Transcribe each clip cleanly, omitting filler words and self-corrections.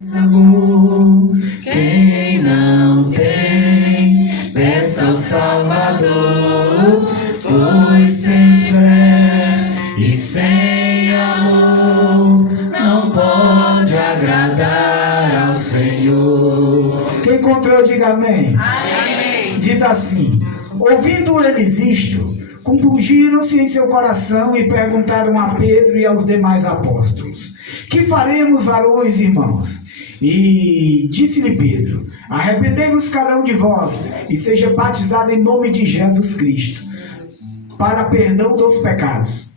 Amor, quem não tem, peça ao Salvador, pois sem fé e sem amor não pode agradar ao Senhor. Quem encontrou, diga amém. Amém. Diz assim: ouvindo eles isto, compungiram-se em seu coração e perguntaram a Pedro e aos demais apóstolos: que faremos, varões e irmãos? E disse-lhe Pedro: arrependei-vos cada um de vós e seja batizado em nome de Jesus Cristo para perdão dos pecados,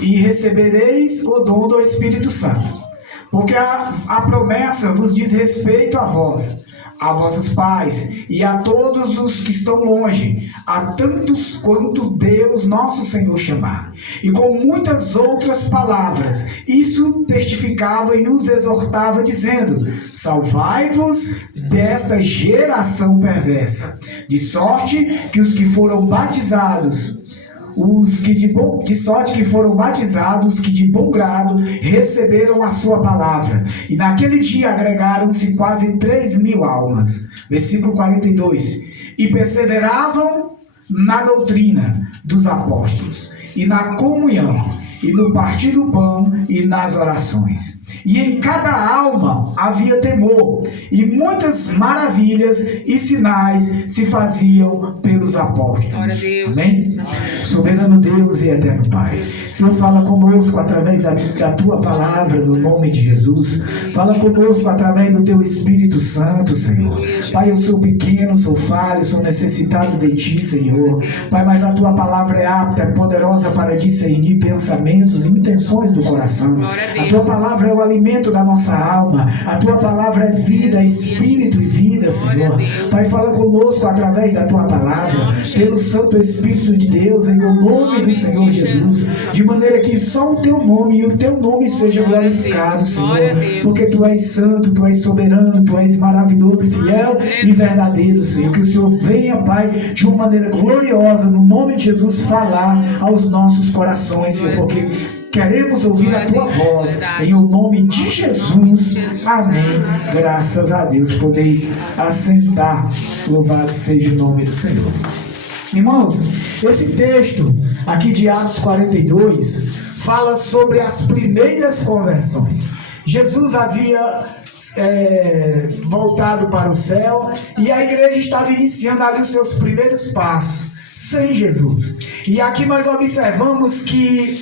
e recebereis o dom do Espírito Santo, porque a promessa vos diz respeito a vós, a vossos pais e a todos os que estão longe, a tantos quanto Deus nosso Senhor chamar. E com muitas outras palavras, isso testificava e os exortava, dizendo: salvai-vos desta geração perversa, de sorte que os que foram batizados, que de bom grado receberam a sua palavra. E naquele dia agregaram-se quase 3.000 almas. Versículo 42. E perseveravam na doutrina dos apóstolos, e na comunhão, e no partir do pão, e nas orações. E em cada alma havia temor, e muitas maravilhas e sinais se faziam pelos apóstolos. Amém? Soberano Deus e eterno Pai, Senhor, fala conosco através da Tua palavra, no nome de Jesus. Fala conosco através do Teu Espírito Santo, Senhor. Pai, eu sou pequeno, sou falho, sou necessitado de Ti, Senhor. Pai, mas a Tua palavra é apta, é poderosa para discernir pensamentos e intenções do coração. A Tua palavra é o alimento da nossa alma. A Tua palavra é vida, espírito e vida, Senhor. Pai, fala conosco através da Tua palavra, pelo Santo Espírito de Deus, em nome do Senhor Jesus, de maneira que só o Teu nome e o Teu nome seja glorificado, Senhor, porque Tu és santo, Tu és soberano, Tu és maravilhoso, fiel e verdadeiro, Senhor. Que o Senhor venha, Pai, de uma maneira gloriosa, no nome de Jesus, falar aos nossos corações, Senhor, porque queremos ouvir a Tua voz, em o nome de Jesus. Amém. Graças a Deus. Podeis assentar. Louvado seja o nome do Senhor. Irmãos, esse texto aqui de Atos 42 fala sobre as primeiras conversões. Jesus havia voltado para o céu e a igreja estava iniciando ali os seus primeiros passos sem Jesus. E aqui nós observamos que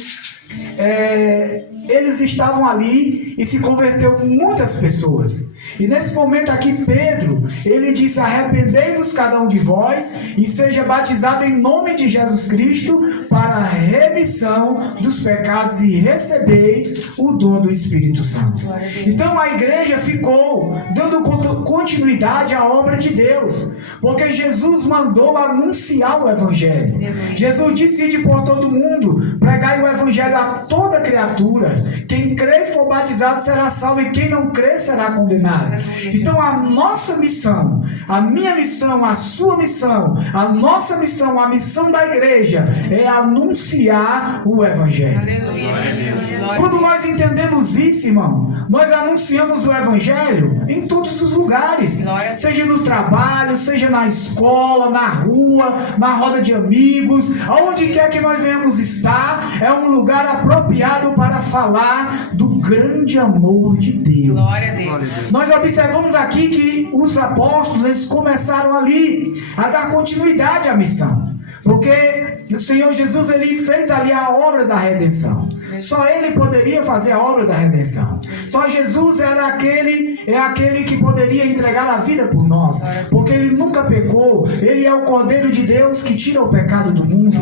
eles estavam ali e se converteu muitas pessoas. E nesse momento aqui Pedro, ele disse: arrependei-vos cada um de vós e seja batizado em nome de Jesus Cristo para a remissão dos pecados e recebeis o dom do Espírito Santo. Então a igreja ficou dando continuidade à obra de Deus, porque Jesus mandou anunciar o Evangelho. Jesus disse: ide por todo mundo, pregai o Evangelho a toda criatura. Quem crê e for batizado será salvo, e quem não crê será condenado. Então a nossa missão, a minha missão, a sua missão, a nossa missão, a missão da igreja é anunciar o Evangelho. Quando nós entendemos isso, irmão, nós anunciamos o Evangelho em todos os lugares, seja no trabalho, seja na escola, na rua, na roda de amigos, aonde quer que nós venhamos estar, é um lugar apropriado para falar do grande amor de Deus. Glória a Deus. Nós observamos aqui que os apóstolos, eles começaram ali a dar continuidade à missão, porque o Senhor Jesus, ele fez ali a obra da redenção. Só Ele poderia fazer a obra da redenção. Só Jesus era aquele que poderia entregar a vida por nós, porque Ele nunca pecou. Ele é o Cordeiro de Deus que tira o pecado do mundo.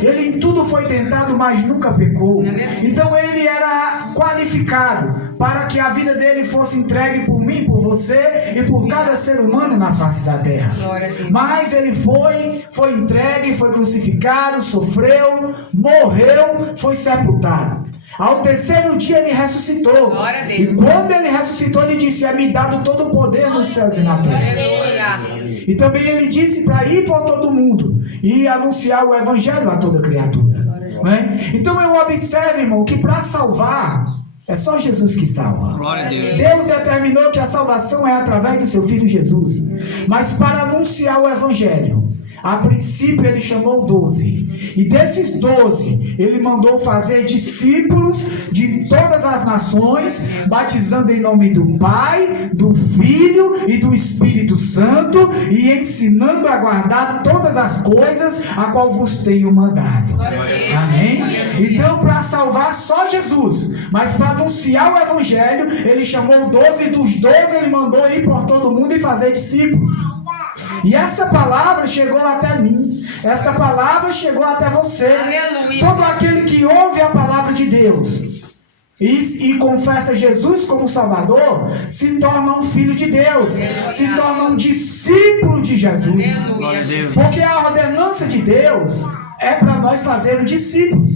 Ele em tudo foi tentado, mas nunca pecou. Então Ele era qualificado para que a vida dele fosse entregue por mim, por você e por cada ser humano na face da terra. Mas Ele foi entregue, foi crucificado, sofreu, morreu, foi sepultado. Ao terceiro dia Ele ressuscitou. E quando Ele ressuscitou, Ele disse: é-me dado todo o poder nos céus e na terra. E também Ele disse para ir por todo mundo e anunciar o Evangelho a toda criatura. Então eu observo, irmão, que para salvar É só Jesus que salva. Glória a Deus. Deus determinou que a salvação é através do seu Filho Jesus. Mas para anunciar o Evangelho, a princípio ele chamou 12. E desses 12, ele mandou fazer discípulos de todas as nações, batizando em nome do Pai, do Filho e do Espírito Santo, e ensinando a guardar todas as coisas a qual vos tenho mandado. Amém? Então, para salvar só Jesus, mas para anunciar o Evangelho, ele chamou 12, e dos 12 ele mandou ir por todo mundo e fazer discípulos. E essa palavra chegou até mim. Esta palavra chegou até você. Aleluia. Todo aquele que ouve a palavra de Deus e confessa Jesus como Salvador, se torna um filho de Deus, se torna um discípulo de Jesus. Glória a Deus. Porque a ordenança de Deus é para nós fazermos discípulos.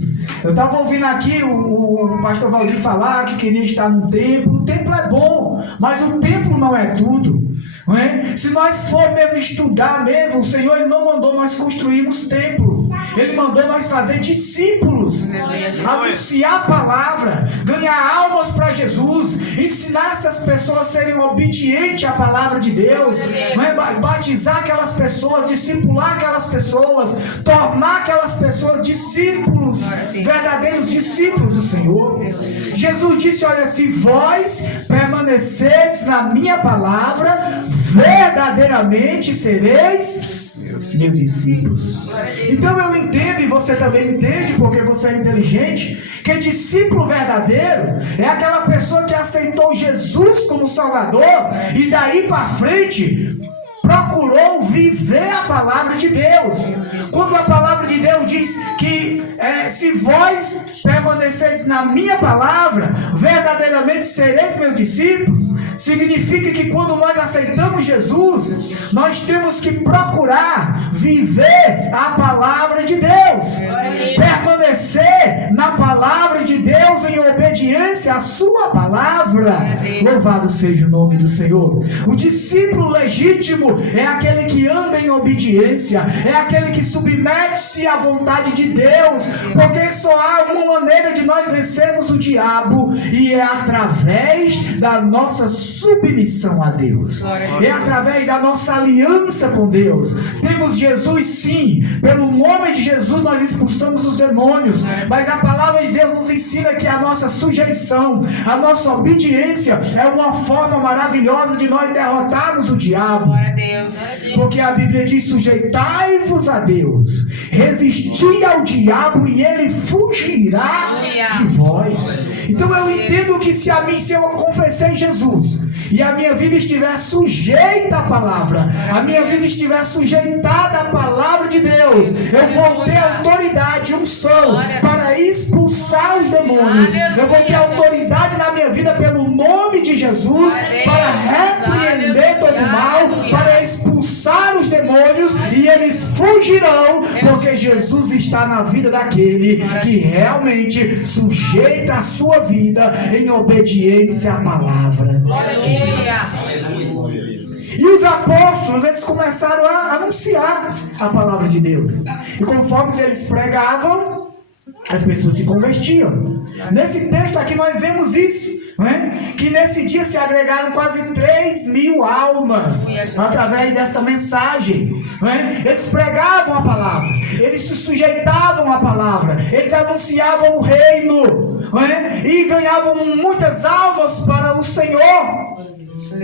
Eu estava ouvindo aqui o pastor Valdir falar que queria estar no templo. O templo é bom, mas o templo não é tudo. Não é? Se nós for mesmo estudar mesmo, o Senhor ele não mandou nós construirmos templo. Ele mandou nós fazer discípulos, anunciar a palavra, ganhar almas para Jesus, ensinar essas pessoas a serem obedientes à palavra de Deus, não é? Batizar aquelas pessoas, discipular aquelas pessoas, tornar aquelas pessoas discípulos, verdadeiros discípulos do Senhor. Jesus disse: olha, se vós permaneceres na minha palavra, verdadeiramente sereis meus discípulos. Então eu entendo, e você também entende, porque você é inteligente, que discípulo verdadeiro é aquela pessoa que aceitou Jesus como Salvador e daí para frente procurou viver a palavra de Deus. Quando a palavra de Deus diz que se vós permaneceis na minha palavra, verdadeiramente sereis meus discípulos, significa que quando nós aceitamos Jesus, nós temos que procurar viver a palavra de Deus, permanecer na palavra de Deus em obediência à sua palavra. Louvado seja o nome do Senhor. O discípulo legítimo é aquele que anda em obediência, é aquele que submete-se à vontade de Deus, porque só há uma maneira de nós vencermos o diabo, e é através da nossa submissão a Deus, é através da nossa aliança com Deus. Temos Jesus, sim, pelo nome de Jesus nós expulsamos os demônios, mas a palavra de Deus nos ensina que a nossa sujeição, a nossa obediência é uma forma maravilhosa de nós derrotarmos o diabo. Glória a Deus. Porque a Bíblia diz: sujeitai-vos a Deus, resisti ao diabo e ele fugirá de vós. Então eu entendo que se eu confessei Jesus e a minha vida estiver sujeita à palavra, a minha vida estiver sujeitada à palavra de Deus, eu vou ter autoridade, unção para expulsar os demônios. Eu vou ter autoridade na minha vida pelo nome de Jesus para repreender todo o mal, para expulsar os demônios, e eles fugirão, porque Jesus está na vida daquele que realmente sujeita a sua vida em obediência à palavra. Glória a Deus. E os apóstolos, eles começaram a anunciar a palavra de Deus. E conforme eles pregavam, as pessoas se convertiam. Nesse texto aqui nós vemos isso, não é? Que nesse dia se agregaram quase 3.000 almas através desta mensagem, não é? Eles pregavam a palavra, eles se sujeitavam à palavra, eles anunciavam o reino, não é? E ganhavam muitas almas para o Senhor.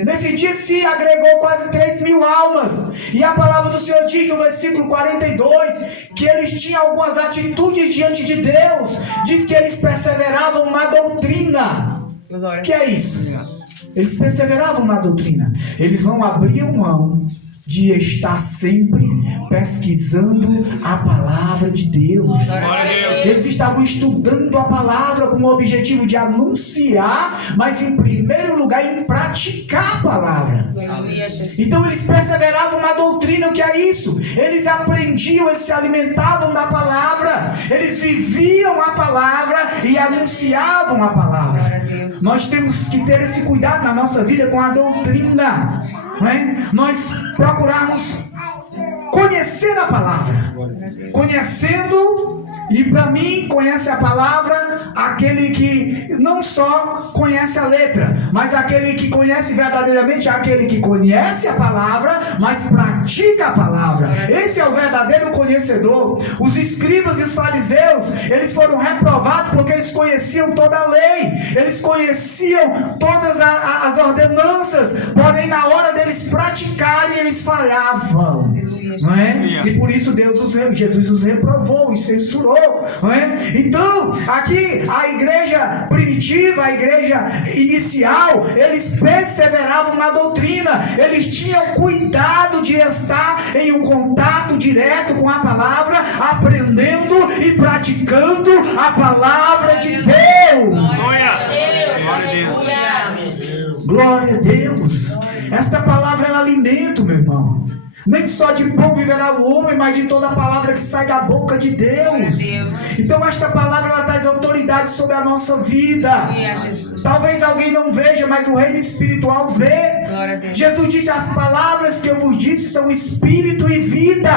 Nesse dia se agregou quase 3.000 almas. E a palavra do Senhor diz no versículo 42 que eles tinham algumas atitudes diante de Deus. Diz que eles perseveravam na doutrina. O que é isso? Eles perseveravam na doutrina. Eles não abriam mão de estar sempre pesquisando a palavra de Deus. Eles estavam estudando a palavra com o objetivo de anunciar, mas em primeiro lugar em praticar a palavra. Então eles perseveravam na doutrina. O que é isso? Eles aprendiam, eles se alimentavam da palavra, eles viviam a palavra e anunciavam a palavra. Nós temos que ter esse cuidado na nossa vida com a doutrina, não é? Nós procurarmos conhecer a palavra. Conhecendo, E para mim, conhece a palavra aquele que não só conhece a letra, mas aquele que conhece verdadeiramente, aquele que conhece a palavra, mas pratica a palavra. Esse é o verdadeiro conhecedor. Os escribas e os fariseus, eles foram reprovados porque eles conheciam toda a lei, eles conheciam todas as ordenanças, porém na hora deles praticarem, eles falhavam, não é? E por isso Jesus os reprovou e censurou, não é? Então, aqui a igreja primitiva, a igreja inicial, eles perseveravam na doutrina, eles tinham cuidado de estar em um contato direto com a palavra, aprendendo e praticando a palavra de Deus. Glória a Deus. Esta palavra é alimento, meu irmão. Nem só de pão viverá o homem, mas de toda a palavra que sai da boca de Deus. Então esta palavra ela traz autoridade sobre a nossa vida. Talvez alguém não veja, mas o reino espiritual vê. Jesus disse: as palavras que eu vos disse são espírito e vida.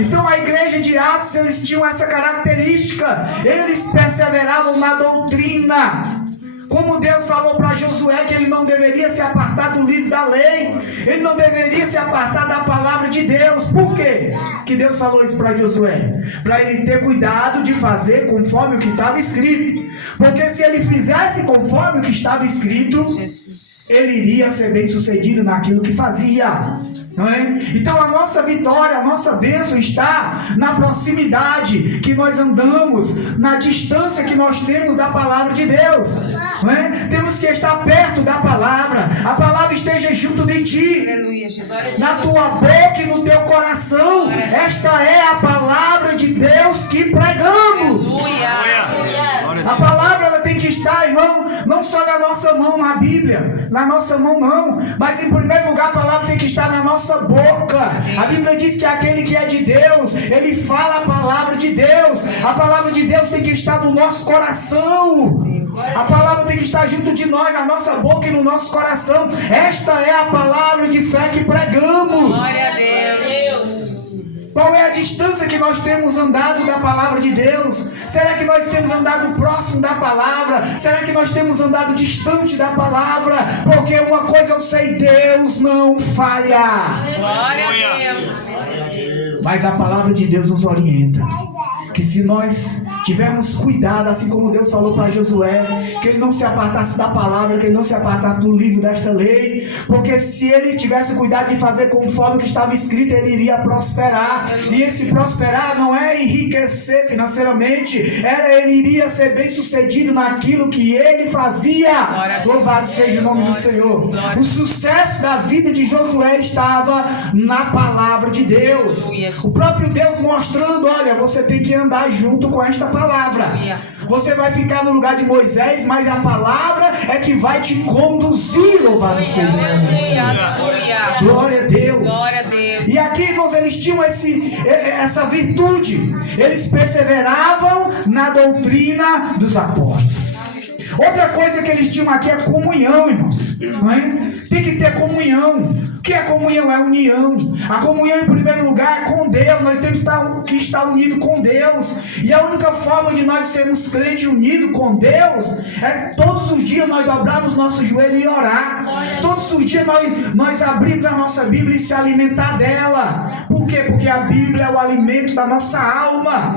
Então a igreja de Atos, eles tinham essa característica. Eles perseveravam na doutrina. Como Deus falou para Josué que ele não deveria se apartar do livro da lei, ele não deveria se apartar da palavra de Deus. Por quê que Deus falou isso para Josué? Para ele ter cuidado de fazer conforme o que estava escrito. Porque se ele fizesse conforme o que estava escrito, ele iria ser bem sucedido naquilo que fazia. Não é? Então a nossa vitória, a nossa bênção está na proximidade que nós andamos, na distância que nós temos da palavra de Deus. Não é? Temos que estar perto da palavra, a palavra esteja junto de ti, na tua boca e no teu coração. Esta é a palavra de Deus que pregamos. A palavra ela tem que estar, irmão, não só na nossa mão, na Bíblia, na nossa mão não, mas em primeiro lugar a palavra tem que estar na nossa boca. A Bíblia diz que aquele que é de Deus, ele fala a palavra de Deus. A palavra de Deus tem que estar no nosso coração. A palavra tem que estar junto de nós, na nossa boca e no nosso coração. Esta é a palavra de fé que pregamos. Glória a Deus. Qual é a distância que nós temos andado da palavra de Deus? Será que nós temos andado próximo da palavra? Será que nós temos andado distante da palavra? Porque uma coisa eu sei, Deus não falha. Glória a Deus. Mas a palavra de Deus nos orienta. Que se nós tivermos cuidado, assim como Deus falou para Josué, que ele não se apartasse da palavra, que ele não se apartasse do livro desta lei, porque se ele tivesse cuidado de fazer conforme o que estava escrito, ele iria prosperar. E esse prosperar não é enriquecer financeiramente, ele iria ser bem sucedido naquilo que ele fazia. Louvado seja o nome do Senhor. O sucesso da vida de Josué estava na palavra de Deus. O próprio Deus mostrando: olha, você tem que andar junto com esta palavra. Você vai ficar no lugar de Moisés, mas a palavra é que vai te conduzir. Louvado seja o nome do Senhor. Glória a Deus. Glória a Deus. E aqui, irmãos, eles tinham essa virtude. Eles perseveravam na doutrina dos apóstolos. Outra coisa que eles tinham aqui é comunhão, irmão. Não é? Tem que ter comunhão. O que é comunhão? É união. A comunhão, em primeiro lugar, é com Deus. Nós temos que estar unidos com Deus. E a única forma de nós sermos crentes unidos com Deus é todos os dias nós dobrarmos nosso joelho e orar. Todos os dias nós abrirmos a nossa Bíblia e se alimentar dela. Por quê? Porque a Bíblia é o alimento da nossa alma.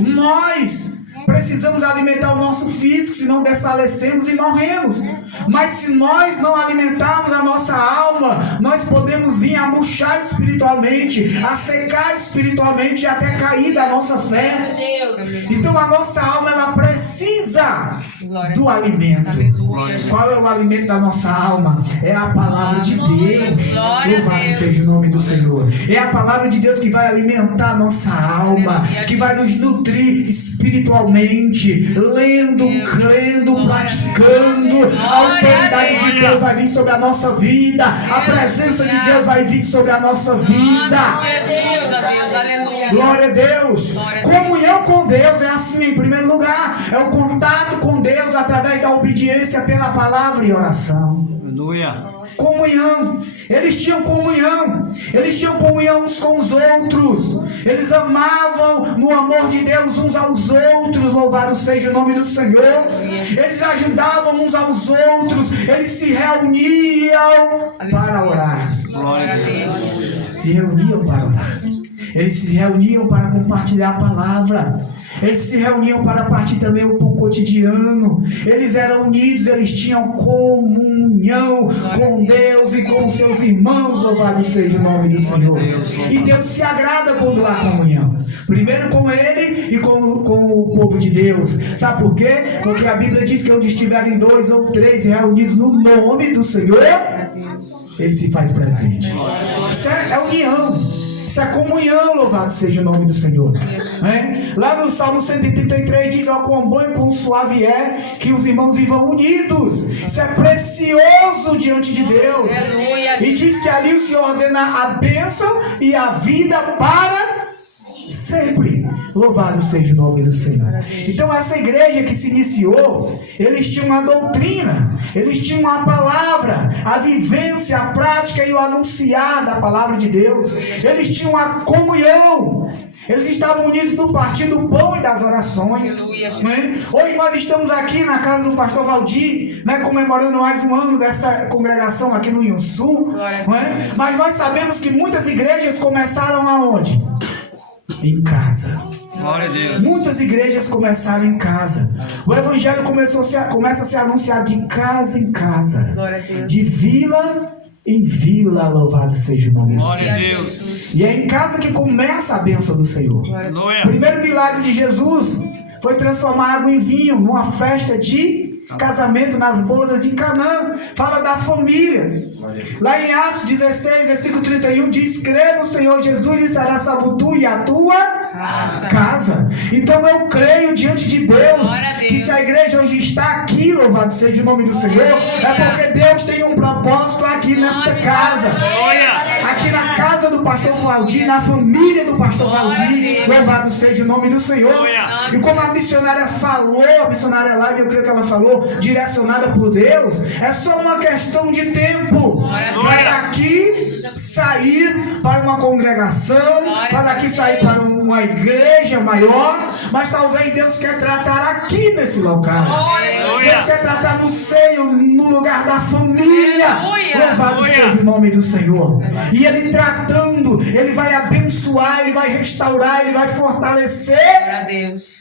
Nós precisamos alimentar o nosso físico, senão desfalecemos e morremos. Mas se nós não alimentarmos a nossa alma, nós podemos vir a murchar espiritualmente, a secar espiritualmente e até cair da nossa fé. Então a nossa alma, ela precisa do alimento. Qual é o alimento da nossa alma? É a palavra de Deus. Louvado seja o nome do Senhor. É a palavra de Deus que vai alimentar a nossa alma, que vai nos nutrir espiritualmente, lendo, crendo, praticando. A autoridade de Deus vai vir sobre a nossa vida. A presença de Deus vai vir sobre a nossa vida. Glória a Deus. Comunhão com Deus é assim, em primeiro lugar, é o contato com Deus através da obediência pela palavra e oração. Aleluia. Comunhão. Eles tinham comunhão. Eles tinham comunhão uns com os outros. Eles amavam no amor de Deus uns aos outros. Louvado seja o nome do Senhor. Eles ajudavam uns aos outros. Eles se reuniam para orar. Glória a Deus. Se reuniam para orar. Eles se reuniam para compartilhar a palavra. Eles se reuniam para partir também o pão cotidiano. Eles eram unidos, eles tinham comunhão com Deus e com seus irmãos. Louvado seja o nome do Senhor. E Deus se agrada quando há comunhão. Primeiro com Ele e com o povo de Deus. Sabe por quê? Porque a Bíblia diz que onde estiverem 2 ou 3 reunidos no nome do Senhor, Ele se faz presente. Isso é união. Isso é comunhão, louvado seja o nome do Senhor. Lá no Salmo 133 diz: ó, quão bom e quão suave é que os irmãos vivam unidos. Isso é precioso diante de Deus. E diz que ali o Senhor ordena a bênção e a vida para sempre. Louvado seja o nome do Senhor. Então essa igreja que se iniciou, eles tinham uma doutrina, eles tinham uma palavra, a vivência, a prática e o anunciar da palavra de Deus. Eles tinham a comunhão. Eles estavam unidos no partir do pão e das orações. Hoje nós estamos aqui na casa do pastor Valdir, comemorando mais um ano dessa congregação aqui no Inhusul. Mas nós sabemos que muitas igrejas começaram aonde? Em casa. Glória a Deus. Muitas igrejas começaram em casa. O evangelho começa a ser anunciado de casa em casa, de vila em vila. Louvado seja o nome do Senhor. Glória a Deus. E é em casa que começa a bênção do Senhor. Aleluia. O primeiro milagre de Jesus foi transformar água em vinho numa festa de casamento, nas bodas de Canaã. Fala da família. Lá em Atos 16, versículo 31 diz: crê no Senhor Jesus e será salvo tu e a tua casa. Então eu creio diante de Deus que se a igreja hoje está aqui, louvado seja o nome do Senhor, é porque Deus tem um propósito aqui nesta casa. Aqui na casa do pastor Valdir, na família do pastor Valdir, louvado seja o nome do Senhor. E como a missionária falou, a missionária Live, eu creio que ela falou, direcionada por Deus, é só uma questão de tempo para daqui sair para uma congregação, para daqui sair para uma igreja maior, mas talvez Deus quer tratar aqui nesse local. Deus quer tratar no seio, no lugar da família. Louvado seja o nome do Senhor. E Ele tratando, Ele vai abençoar, Ele vai restaurar, Ele vai fortalecer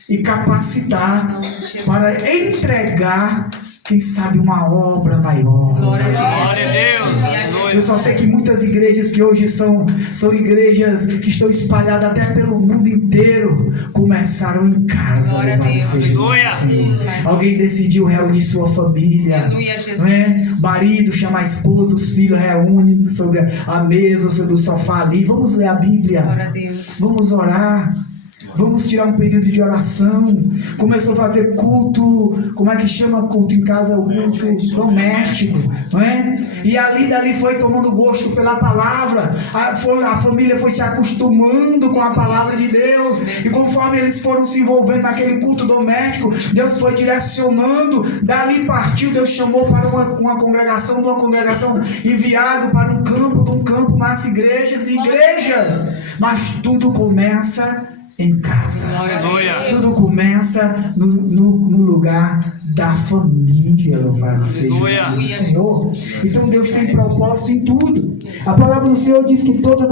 e capacitar para entregar, quem sabe, uma obra maior. Glória a Deus. Eu só sei que muitas igrejas que hoje são igrejas que estão espalhadas até pelo mundo inteiro, começaram em casa. Alguém decidiu reunir sua família, marido chama a esposa, os filhos reúnem sobre a mesa, sobre o sofá ali. Vamos ler a Bíblia, vamos orar. Vamos tirar um período de oração. Começou a fazer culto. Como é que chama culto em casa? O culto doméstico, não é? E dali foi tomando gosto pela palavra. A família foi se acostumando com a palavra de Deus. E conforme eles foram se envolvendo naquele culto doméstico, Deus foi direcionando. Dali partiu, Deus chamou para uma congregação, de uma congregação, enviado para um campo, de um campo nasce igrejas e igrejas. Mas tudo começa em casa. Tudo começa no lugar da família. Louvado seja o Senhor. Então Deus tem propósito em tudo. A palavra do Senhor diz que todas as